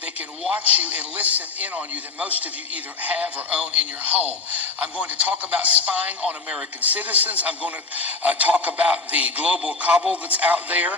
they can watch you and listen in on you that most of you either have or own in your home. I'm going to talk about spying on American citizens. I'm going to talk about the global cabal that's out there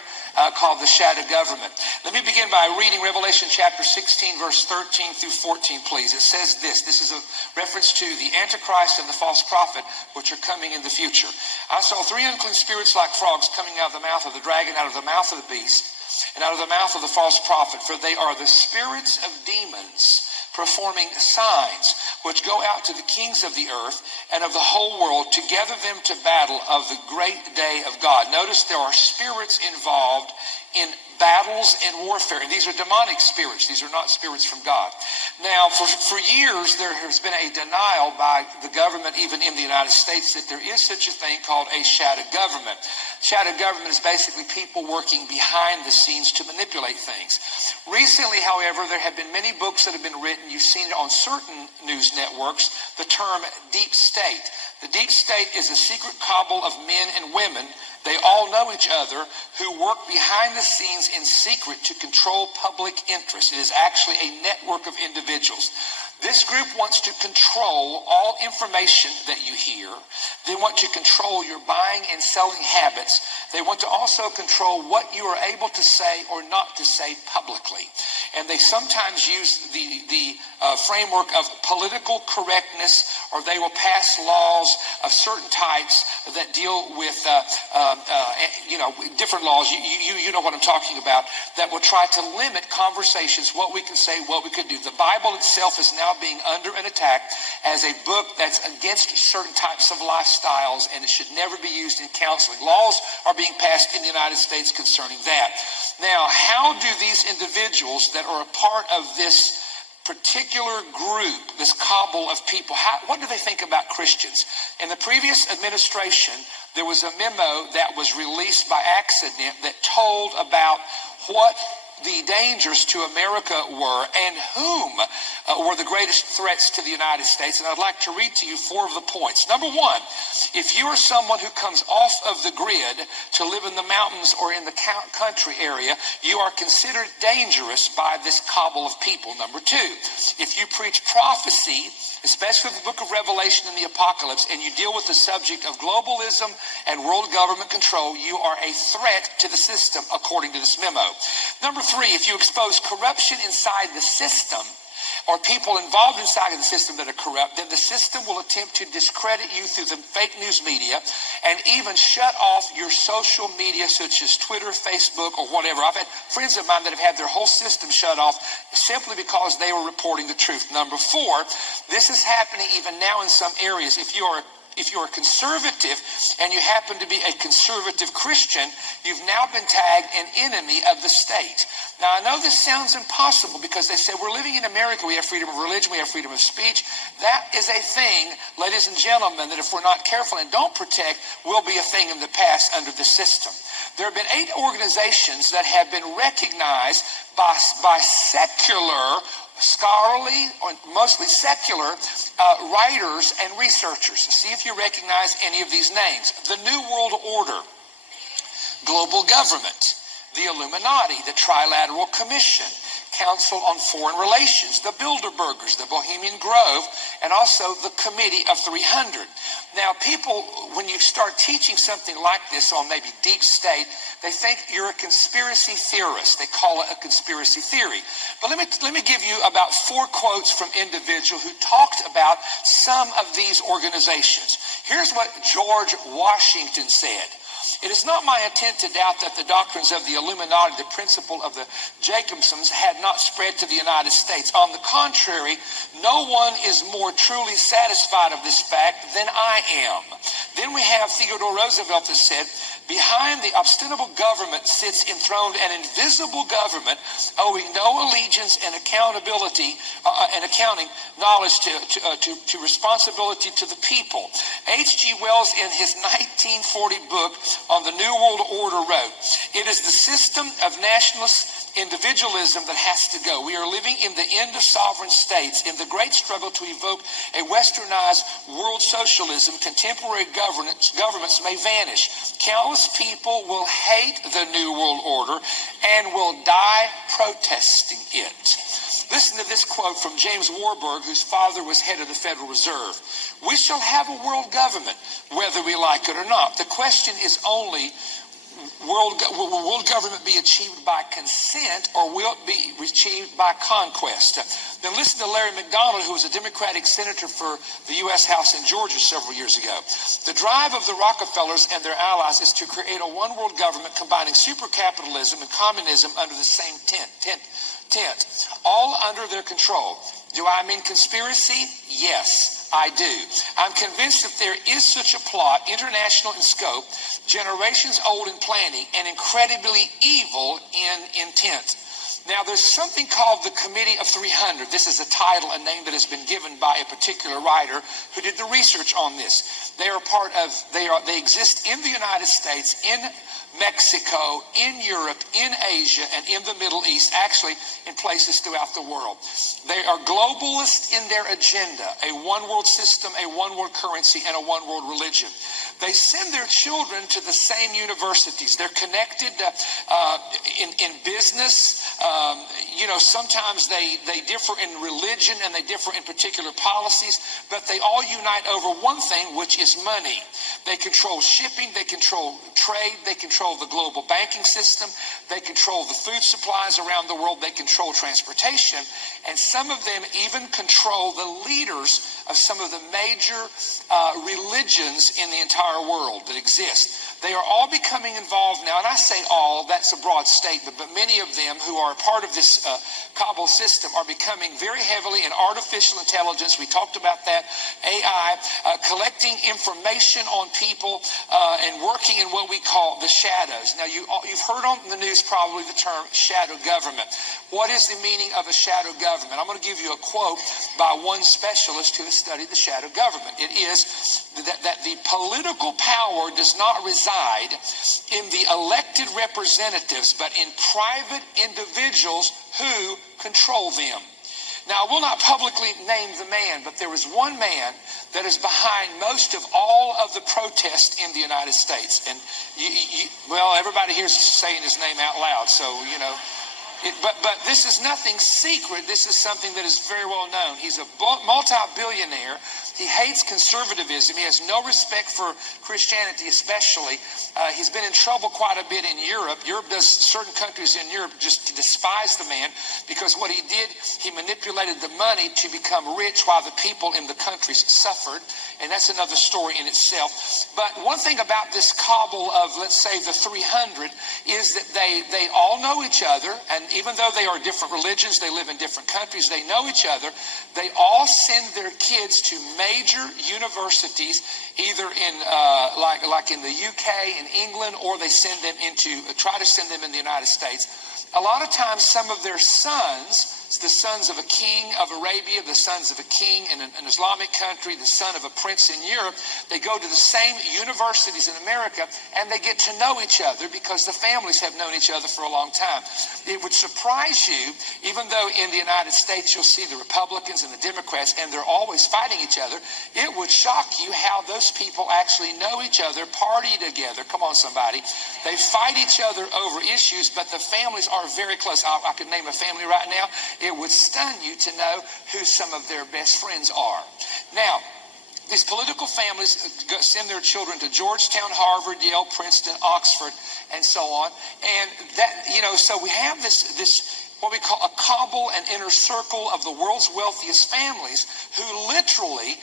called the shadow government. Let me begin by reading Revelation chapter 16, verse 13 through 14, please. It says this. This is a reference to the Antichrist and the false prophet, which are coming in the future. I saw 3 unclean spirits like frogs coming out of the mouth of the dragon, out of the mouth of the beast, and out of the mouth of the false prophet, for they are the spirits of demons, performing signs, which go out to the kings of the earth and of the whole world to gather them to battle of the great day of God. Notice there are spirits involved in battles and warfare. And these are demonic spirits. These are not spirits from God. Now, for years, there has been a denial by the government, even in the United States, that there is such a thing called a shadow government. Shadow government is basically people working behind the scenes to manipulate things. Recently, however, there have been many books that have been written. You've seen it on certain news networks, the term deep state. The deep state is a secret cabal of men and women. They all know each other, who work behind the scenes in secret to control public interest. It is actually a network of individuals. This group wants to control all information that you hear. They want to control your buying and selling habits. They want to also control what you are able to say or not to say publicly. And they sometimes use the framework of political correctness, or they will pass laws of certain types that deal with different laws. You know what I'm talking about, that will try to limit conversations, what we can say, what we could do. The Bible itself is now being under an attack as a book that's against certain types of lifestyles, and it should never be used in counseling. Laws are being passed in the United States concerning that. Now, how do these individuals that are a part of this particular group, this cabal of people, what do they think about Christians? In the previous administration, there was a memo that was released by accident that told about what the dangers to America were and whom were the greatest threats to the United States. And I'd like to read to you 4 of the points. Number 1, if you are someone who comes off of the grid to live in the mountains or in the country area, you are considered dangerous by this cabal of people. Number 2, if you preach prophecy, especially the book of Revelation and the Apocalypse, and you deal with the subject of globalism and world government control, you are a threat to the system, according to this memo. Number 3, if you expose corruption inside the system, or people involved inside of the system that are corrupt, then the system will attempt to discredit you through the fake news media and even shut off your social media, such as Twitter, Facebook, or whatever. I've had friends of mine that have had their whole system shut off simply because they were reporting the truth. Number 4, this is happening even now in some areas. If you're conservative and you happen to be a conservative Christian, you've now been tagged an enemy of the state. Now, I know this sounds impossible because they say we're living in America. We have freedom of religion. We have freedom of speech. That is a thing, ladies and gentlemen, that if we're not careful and don't protect, will be a thing in the past under the system. There have been 8 organizations that have been recognized by secular, scholarly, or mostly secular writers and researchers. See if you recognize any of these names. The New World Order, Global Government, the Illuminati, the Trilateral Commission, Council on Foreign Relations, the Bilderbergers, the Bohemian Grove, and also the Committee of 300. Now, people, when you start teaching something like this on maybe deep state, they think you're a conspiracy theorist. They call it a conspiracy theory. But let me give you about 4 quotes from individuals who talked about some of these organizations. Here's what George Washington said. It is not my intent to doubt that the doctrines of the Illuminati, the principle of the Jacobsons, had not spread to the United States. On the contrary, no one is more truly satisfied of this fact than I am. Then we have Theodore Roosevelt that said, behind the obstinable government sits enthroned an invisible government owing no allegiance and accountability and accounting knowledge to responsibility to the people. H.G. Wells, in his 1940 book on the New World Order, wrote, it is the system of nationalist individualism that has to go. We are living in the end of sovereign states. In the great struggle to evoke a westernized world socialism, contemporary governments may vanish. Countless people will hate the New World Order and will die protesting it. Listen to this quote from James Warburg, whose father was head of the Federal Reserve. We shall have a world government, whether we like it or not. The question is only, will world government be achieved by consent, or will it be achieved by conquest? Then listen to Larry McDonald, who was a Democratic senator for the U.S. House in Georgia several years ago. The drive of the Rockefellers and their allies is to create a one-world government combining super-capitalism and communism under the same tent, all under their control. Do I mean conspiracy? Yes, I do. I'm convinced that there is such a plot, international in scope, generations old in planning, and incredibly evil in intent. Now, there's something called the Committee of 300. This is a title, a name that has been given by a particular writer who did the research on this. They exist in the United States, in Mexico, in Europe, in Asia, and in the Middle East, actually in places throughout the world. They are globalist in their agenda, a one-world system, a one-world currency, and a one-world religion. They send their children to the same universities. They're connected in business. Sometimes they differ in religion and they differ in particular policies, but they all unite over one thing, which is money. They control shipping, they control trade, they control the global banking system, they control the food supplies around the world, they control transportation, and some of them even control the leaders of some of the major religions in the entire world that exist. They are all becoming involved now, and I say all, that's a broad statement, but many of them who are a part of this cabal system are becoming very heavily in artificial intelligence. We talked about that, AI, collecting information on people and working in what we call the shadows. Now, you've heard on the news probably the term shadow government. What is the meaning of a shadow government? I'm going to give you a quote by one specialist who has studied the shadow government. It is that the political power does not reside in the elected representatives, but in private individuals who control them. Now, I will not publicly name the man, but there is one man that is behind most of all of the protests in the United States. And, everybody here is saying his name out loud, so, But this is nothing secret. This is something that is very well known. He's a multi-billionaire. He hates conservatism. He has no respect for Christianity, especially. He's been in trouble quite a bit in Europe. Certain countries in Europe just despise the man because what he did, he manipulated the money to become rich while the people in the countries suffered. And that's another story in itself. But one thing about this cabal of, let's say, the 300 is that they all know each other. And even though they are different religions, they live in different countries, they know each other. They all send their kids to major universities, either in like in the UK, in England, or they try to send them in the United States. A lot of times, some of their sons, the sons of a king of Arabia, the sons of a king in an Islamic country, the son of a prince in Europe, they go to the same universities in America and they get to know each other because the families have known each other for a long time. It would surprise you, even though in the United States you'll see the Republicans and the Democrats and they're always fighting each other, it would shock you how those people actually know each other, party together. Come on, somebody. They fight each other over issues, but the families are very close. I could name a family right now. It would stun you to know who some of their best friends are. Now, these political families send their children to Georgetown, Harvard, Yale, Princeton, Oxford, and so on. And that, so we have this what we call a cabal and inner circle of the world's wealthiest families who literally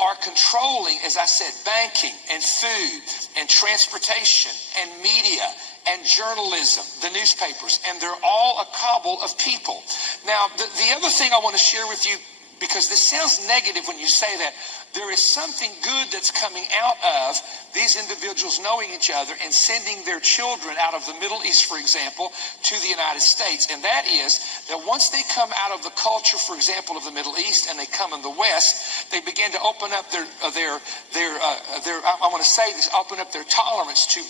are controlling, as I said, banking and food and transportation and media and journalism, the newspapers, and they're all a cabal of people. Now, the other thing I want to share with you because this sounds negative when you say that, there is something good that's coming out of these individuals knowing each other and sending their children out of the Middle East, for example, to the United States. And that is that once they come out of the culture, for example, of the Middle East, and they come in the West, they begin to open up their open up their tolerance to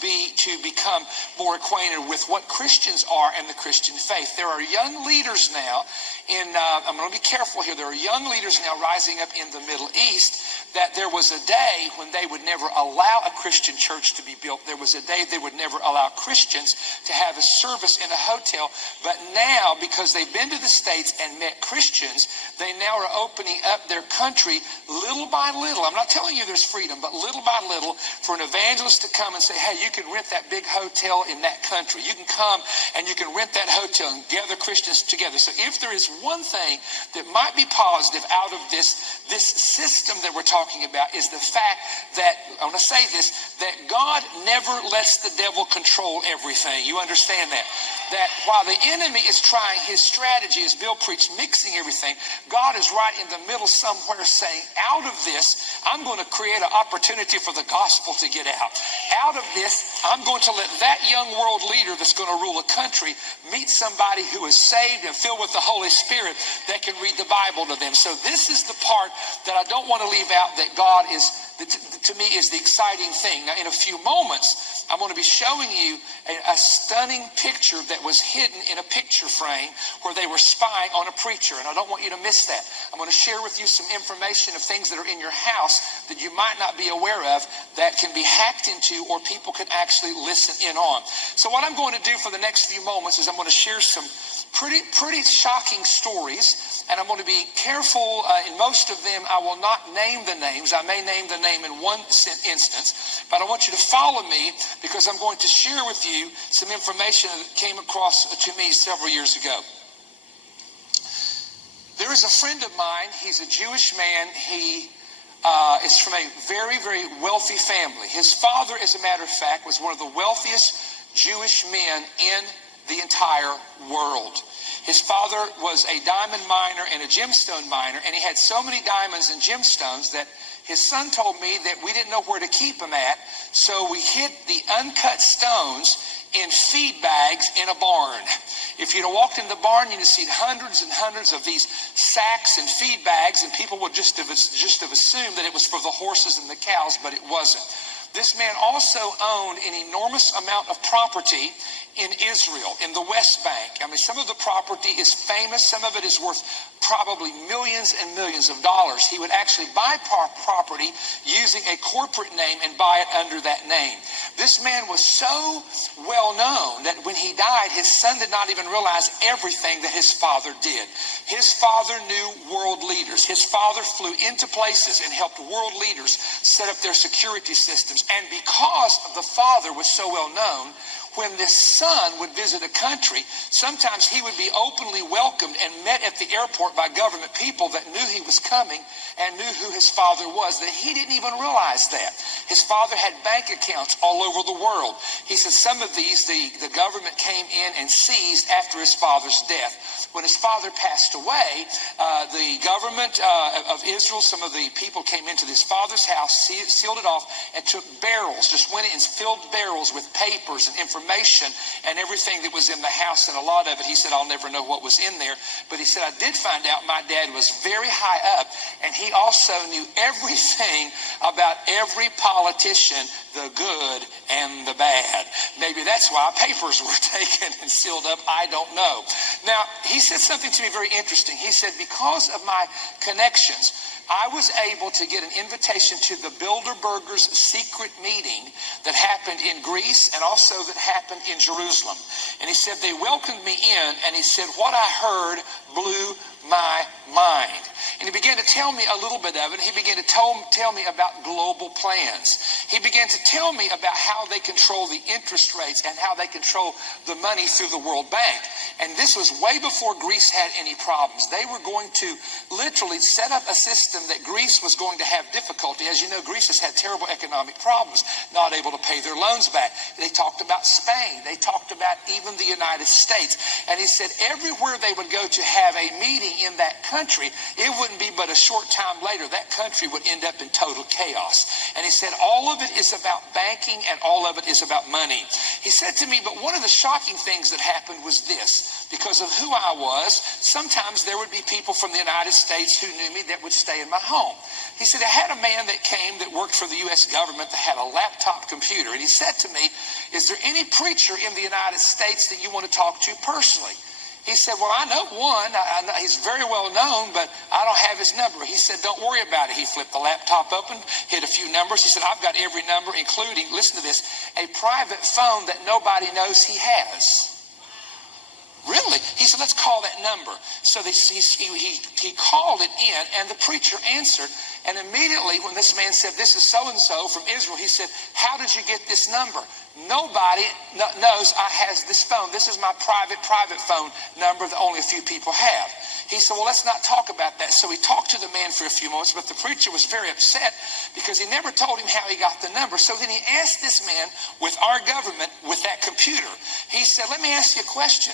become more acquainted with what Christians are and the Christian faith. There are young leaders now I'm going to be careful here. There are young leaders now rising up in the Middle East that there was a day when they would never allow a Christian church to be built. There was a day they would never allow Christians to have a service in a hotel. But now, because they've been to the States and met Christians, they now are opening up their country little by little. I'm not telling you there's freedom, but little by little for an evangelist to come and say, hey, you can rent that big hotel in that country. You can come and you can rent that hotel and gather Christians together. So if there is one thing that might be positive out of this system that we're talking about is the fact that, I want to say this, that God never lets the devil control everything. You understand that? That while the enemy is trying his strategy, as Bill preached, mixing everything, God is right in the middle somewhere saying, out of this, I'm going to create an opportunity for the gospel to get out. Out of this, I'm going to let that young world leader that's going to rule a country meet somebody who is saved and filled with the Holy Spirit that can read the Bible to them. So this is the part that I don't want to leave out, that God is, to me, is the exciting thing. Now, in a few moments, I'm going to be showing you a stunning picture that was hidden in a picture frame where they were spying on a preacher, and I don't want you to miss that. I'm going to share with you some information of things that are in your house that you might not be aware of that can be hacked into or people can actually listen in on. So what I'm going to do for the next few moments is I'm going to share some pretty shocking stories, and I'm going to be careful. In most of them, I will not name the names. I may name the name in one instance, but I want you to follow me because I'm going to share with you some information that came across to me several years ago. There is a friend of mine. He's a Jewish man. He is from a very, very wealthy family. His father, as a matter of fact, was one of the wealthiest Jewish men in the entire world. His father was a diamond miner and a gemstone miner, and he had so many diamonds and gemstones that his son told me that we didn't know where to keep them at, so we hid the uncut stones in feed bags in a barn. If you'd have walked in the barn, you'd have seen hundreds and hundreds of these sacks and feed bags, and people would just have assumed that it was for the horses and the cows, but it wasn't. This man also owned an enormous amount of property in Israel, in the West Bank. I mean, some of the property is famous. Some of it is worth probably millions and millions of dollars. He would actually buy property using a corporate name and buy it under that name. This man was so well known that when he died, his son did not even realize everything that his father did. His father knew world leaders. His father flew into places and helped world leaders set up their security systems. And because of the father was so well known, when this son would visit a country, sometimes he would be openly welcomed and met at the airport by government people that knew he was coming and knew who his father was, that he didn't even realize that. His father had bank accounts all over the world. He said some of these, the government came in and seized after his father's death. When his father passed away, the government of Israel, some of the people came into his father's house, sealed it off, and took barrels, just went in and filled barrels with papers and information and everything that was in the house, and a lot of it, he said, I'll never know what was in there. But he said, I did find out my dad was very high up, and he also knew everything about every politician, the good and the bad. Maybe that's why papers were taken and sealed up. I don't know. Now, he said something to me very interesting. He said, because of my connections, I was able to get an invitation to the Bilderbergers' secret meeting that happened in Greece and also that happened in Jerusalem. And he said, they welcomed me in, and he said, what I heard blew my mind. And he began to tell me a little bit of it. He began to tell me about global plans. He began to tell me about how they control the interest rates and how they control the money through the World Bank. And this was way before Greece had any problems. They were going to literally set up a system that Greece was going to have difficulty. As you know, Greece has had terrible economic problems, not able to pay their loans back. They talked about Spain. They talked about even the United States. And he said everywhere they would go to have a meeting in that country, it wouldn't be but a short time later, that country would end up in total chaos. And he said, all of it is about banking and all of it is about money. He said to me, but one of the shocking things that happened was this. Because of who I was, sometimes there would be people from the United States who knew me that would stay in my home. He said, I had a man that came that worked for the U.S. government that had a laptop computer. And he said to me, is there any preacher in the United States that you want to talk to personally? He said, well, I know one. I know he's very well known, but I don't have his number. He said, don't worry about it. He flipped the laptop open, hit a few numbers. He said, I've got every number, including, listen to this, a private phone that nobody knows he has. Really? He said, let's call that number. So he called it in, and the preacher answered. And immediately when this man said, this is so-and-so from Israel, he said, how did you get this number? Nobody knows I has this phone. This is my private phone number that only a few people have. He said, well, let's not talk about that. So he talked to the man for a few moments, but the preacher was very upset because he never told him how he got the number. So then he asked this man with our government, with that computer, he said, let me ask you a question.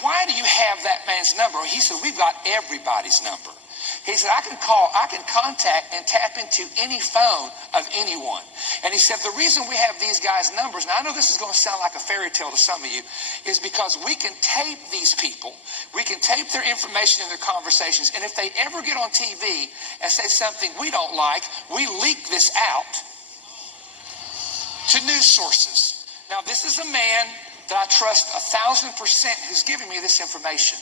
Why do you have that man's number? He said, we've got everybody's number. He said, I can contact and tap into any phone of anyone. And he said, the reason we have these guys' numbers, and I know this is going to sound like a fairy tale to some of you, is because we can tape these people. We can tape their information and their conversations. And if they ever get on TV and say something we don't like, we leak this out to news sources. Now, this is a man that I trust 1,000% who's giving me this information.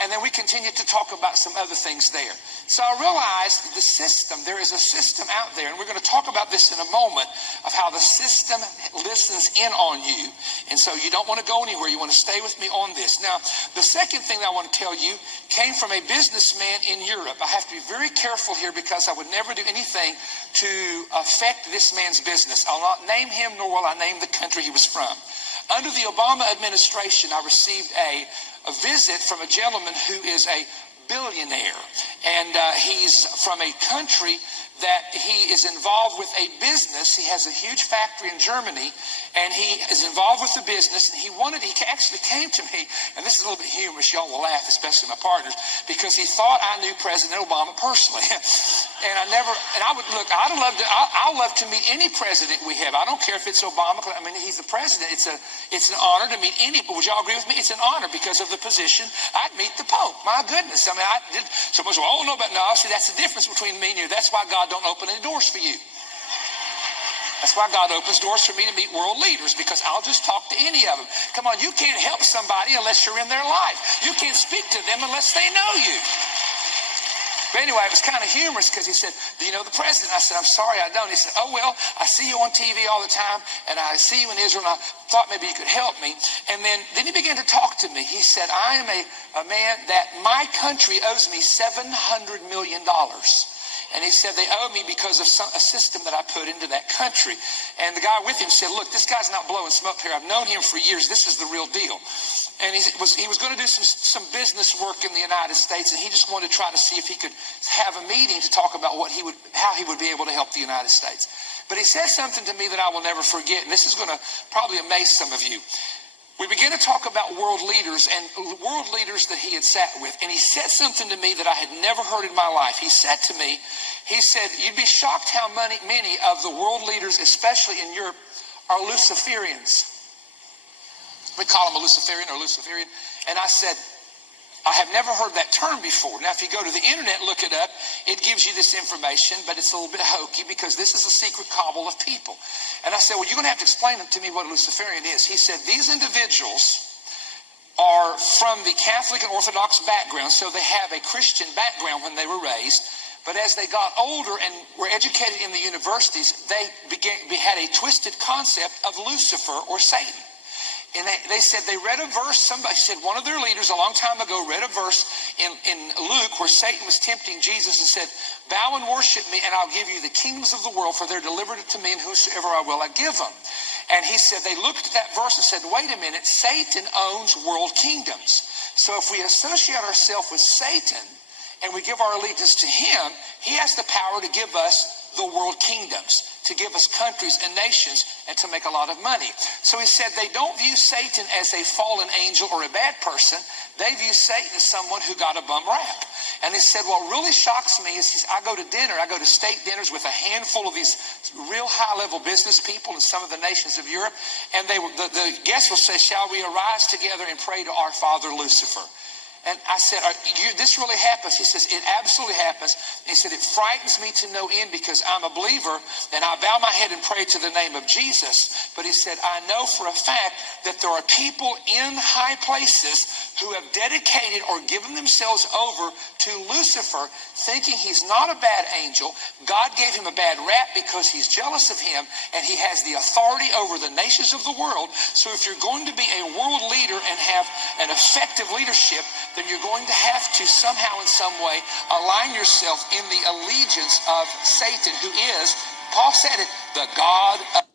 And then we continue to talk about some other things there. So I realized the system, there is a system out there, and we're going to talk about this in a moment, of how the system listens in on you. And so you don't want to go anywhere. You want to stay with me on this. Now, the second thing that I want to tell you came from a businessman in Europe. I have to be very careful here because I would never do anything to affect this man's business. I'll not name him, nor will I name the country he was from. Under the Obama administration, I received a visit from a gentleman who is a billionaire. And he's from a country that he is involved with a business. He has a huge factory in Germany, and he is involved with the business. And he actually came to me, and this is a little bit humorous. Y'all will laugh, especially my partners, because he thought I knew President Obama personally. And I'd love to meet any president we have. I don't care if it's Obama. I mean, he's the president. It's an honor to meet any. But would y'all agree with me? It's an honor because of the position. I'd meet the Pope. My goodness. I mean, someone said, oh, no, but no. See, that's the difference between me and you. That's why God don't open any doors for you. That's why God opens doors for me to meet world leaders, because I'll just talk to any of them. Come on, you can't help somebody unless you're in their life. You can't speak to them unless they know you. But anyway, it was kind of humorous because he said, do you know the president? I said, I'm sorry, I don't. He said, oh, well, I see you on TV all the time, and I see you in Israel, and I thought maybe you could help me. And then he began to talk to me. He said, I am a man that my country owes me $700 million. And he said they owe me because of a system that I put into that country. And the guy with him said, look, this guy's not blowing smoke here. I've known him for years. This is the real deal. And he was going to do some business work in the United States, and he just wanted to try to see if he could have a meeting to talk about how he would be able to help the United States. But he said something to me that I will never forget, and this is going to probably amaze some of you. We began to talk about world leaders that he had sat with. And he said something to me that I had never heard in my life. He said to me, you'd be shocked how many of the world leaders, especially in Europe, are Luciferians. We call them a Luciferian or Luciferian. And I said, I have never heard that term before. Now, if you go to the internet, look it up, it gives you this information, but it's a little bit hokey because this is a secret cabal of people. And I said, well, you're going to have to explain to me what a Luciferian is. He said, these individuals are from the Catholic and Orthodox background, so they have a Christian background when they were raised. But as they got older and were educated in the universities, they had a twisted concept of Lucifer or Satan. And they said they read a verse, somebody said one of their leaders a long time ago read a verse in Luke where Satan was tempting Jesus and said, bow and worship me and I'll give you the kingdoms of the world, for they're delivered to me, and whosoever I will I give them. And he said they looked at that verse and said, wait a minute, Satan owns world kingdoms. So if we associate ourselves with Satan and we give our allegiance to him, he has the power to give us the world kingdoms. to give us countries and nations and to make a lot of money. So he said they don't view Satan as a fallen angel or a bad person. They view Satan as someone who got a bum rap. And he said, what really shocks me is I go to state dinners with a handful of these real high-level business people in some of the nations of Europe, and the guests will say, shall we arise together and pray to our father Lucifer? And I said, this really happens? He says, it absolutely happens. He said, it frightens me to no end because I'm a believer and I bow my head and pray to the name of Jesus. But he said, I know for a fact that there are people in high places who have dedicated or given themselves over to Lucifer, thinking he's not a bad angel. God gave him a bad rap because he's jealous of him and he has the authority over the nations of the world. So if you're going to be a world leader and have an effective leadership, then you're going to have to somehow in some way align yourself in the allegiance of Satan, who is, Paul said it, the God of